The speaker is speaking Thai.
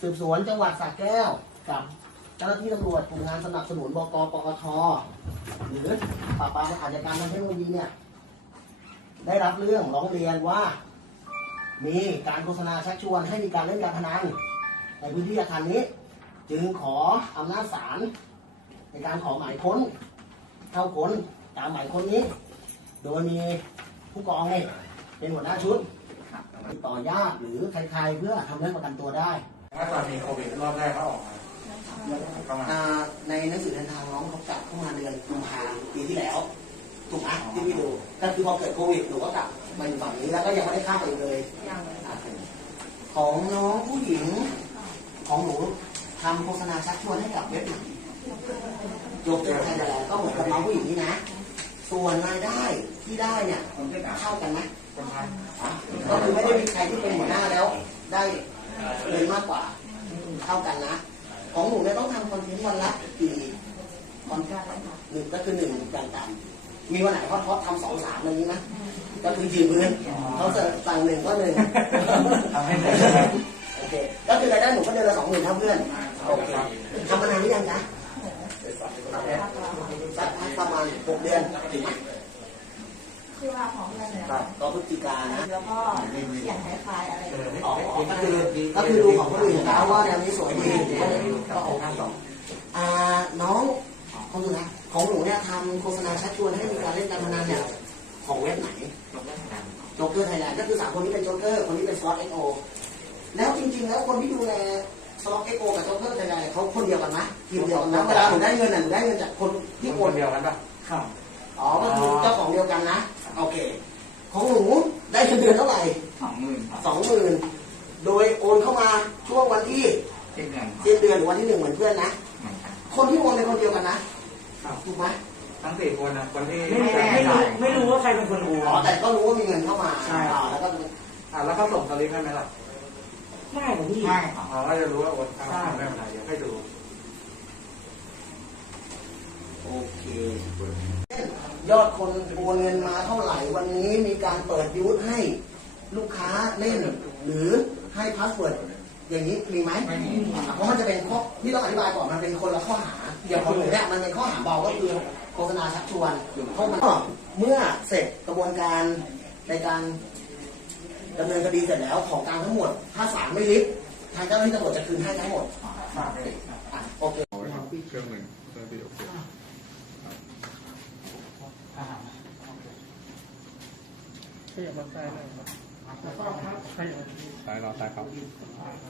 สืบสวนจังหวัดสระแก้วกับเจ้าหน้าที่ตำรวจกลุ่มงานสนับสนุนบกปอทหรือปราบปรามอาชญากรรมทางเทคโนโลยีเนี่ย ได้รับเรื่องร้องเรียนว่า มีการโฆษณาชักชวนให้มีการเล่นการพนันในพื้นที่อาคารนี้ จึงขออำนาจศาลในการขอหมายค้นเข้าค้นตามหมายค้นนี้ โดยมีผู้กองเนี่ยเป็นหัวหน้าชุด ติดต่อญาติหรือใครๆเพื่อทำเรื่องประกันตัวได้ ถ้าตอนมีโควิดรอบแรกเขาออกมาประมาณ อ่าในหนังสือเดินทางน้องเขากลับเข้ามาเดือนกุมภาปีที่แล้วถูกไหมที่พี่ดูก็คือพอเกิดโควิดหนูก็กลับมาอยู่ฝั่งนี้แล้วก็ยังไม่ได้ข้ามไปอีกเลยอ่าของน้องผู้หญิงของหนูทำโฆษณาชักชวนให้กับเว็บไหนโยกเกินไทยแลนด์ก็เหมือนกับน้องผู้หญิงนี่นะ ส่วนรายได้ที่ได้เนี่ยเท่ากันไหมคนไทยก็คือไม่ได้มีใครที่เป็นหัวหน้าแล้ว ได้เงินมากกว่าเท่ากันนะของหนูเนี่ยต้องทำคอนเทนต์วันละกี่คอนเทนต์หนึ่งก็คือหนึ่งอย่างต่ำมีวันไหนเขาทอดทำสองสามอะไรนี้ไหมก็คือยืนพื้นเขาจะสั่งหนึ่งก็หนึ่งทำให้ได้โอเคก็คือรายได้หนูก็เดือนละสองหมื่นเท่าเพื่อนโอเคทำมานานหรือยังจ๊ะ สักประมาณหกเดือนถึงไหมคือว่าของเงินเนี่ยก็พฤศจิกานะแล้วก็เขียนคล้ายๆอะไรอย่างเงี้ยอ๋อก็คือก็คือดูของคนอื่นเขาว่าแนวนี้สวยดีก็โอเคอ่าน้องคนอื่นนะของหนูเนี่ยทำโฆษณาชักชวนให้มีการเล่นการพนันเนี่ยของเว็บไหนโจ๊กเกอร์ไทยแลนด์ก็คือสามคนนี้เป็นโจ๊กเกอร์คนนี้เป็นสล็อตเอ็กโอแล้วจริงๆแล้วคนที่ดูแล สล็อตเอ็กโอกับโจ๊กเกอร์ไทยแลนด์เขาคนเดียวกันไหมทีมเดียวกันนะเวลาหนูได้เงินน่ะหนูได้เงินจากคนที่ที่โอคนนเดียวกันป่ะครับอ๋อก็คือเจ้าของเดียวกันนะโอเค ของหนูได้เงินเดือนเท่าไหร่สองหมื่นครับสองหมื่นโดยโอนเข้ามาช่วงวันที่เจ็ดเงินสิ้นเดือนหรือวันที่หนึ่งเหมือนเพื่อนนะ เหมือนกันคนที่โอนเป็นคนเดียวกันนะครับถูกไหมทั้งสี่คนนะคนที่ไม่ไม่ไม่รู้ไม่รู้ว่าใครเป็นคนโอน อ๋อแต่ก็รู้ว่ามีเงินเข้ามาใช่ อ่าแล้วก็อ่าแล้วเขาส่งสลิปให้ไหมล่ะ ไม่ผมพี่ไม่อ๋อก็จะรู้ว่าโอนเข้ามาไม่เป็นไรเดี๋ยวให้ดูโอเค ยอดคนโอนเงินมาเท่าไหร่วันนี้มีการเปิดยูทให้ลูกค้าเล่น หรือให้พาสเวิร์ดอย่างนี้มีไหมไม่มีอ่าเพราะมันจะเป็นข้อที่ต้องอธิบายก่อนมันเป็นคนละข้อหาอย่างของหนูเนี่ยมันเป็นข้อหาเบาก็คือโฆษณาชักชวนเพราะมันก็เมื่อเสร็จกระบวนการในการ ดำเนินคดีเสร็จแล้วของกลางทั้งหมด ถ้าศาลไม่ริบทางเจ้าหน้าที่ตำรวจจะคืนให้ทั้งหมดครับอะโอเคเครื่องหนึ่งเครื่องที่โอเคขยับมาซ้ายหน่อยครับแล้วก็ขยับซ้ายเราซ้ายครับขวาตัวครับ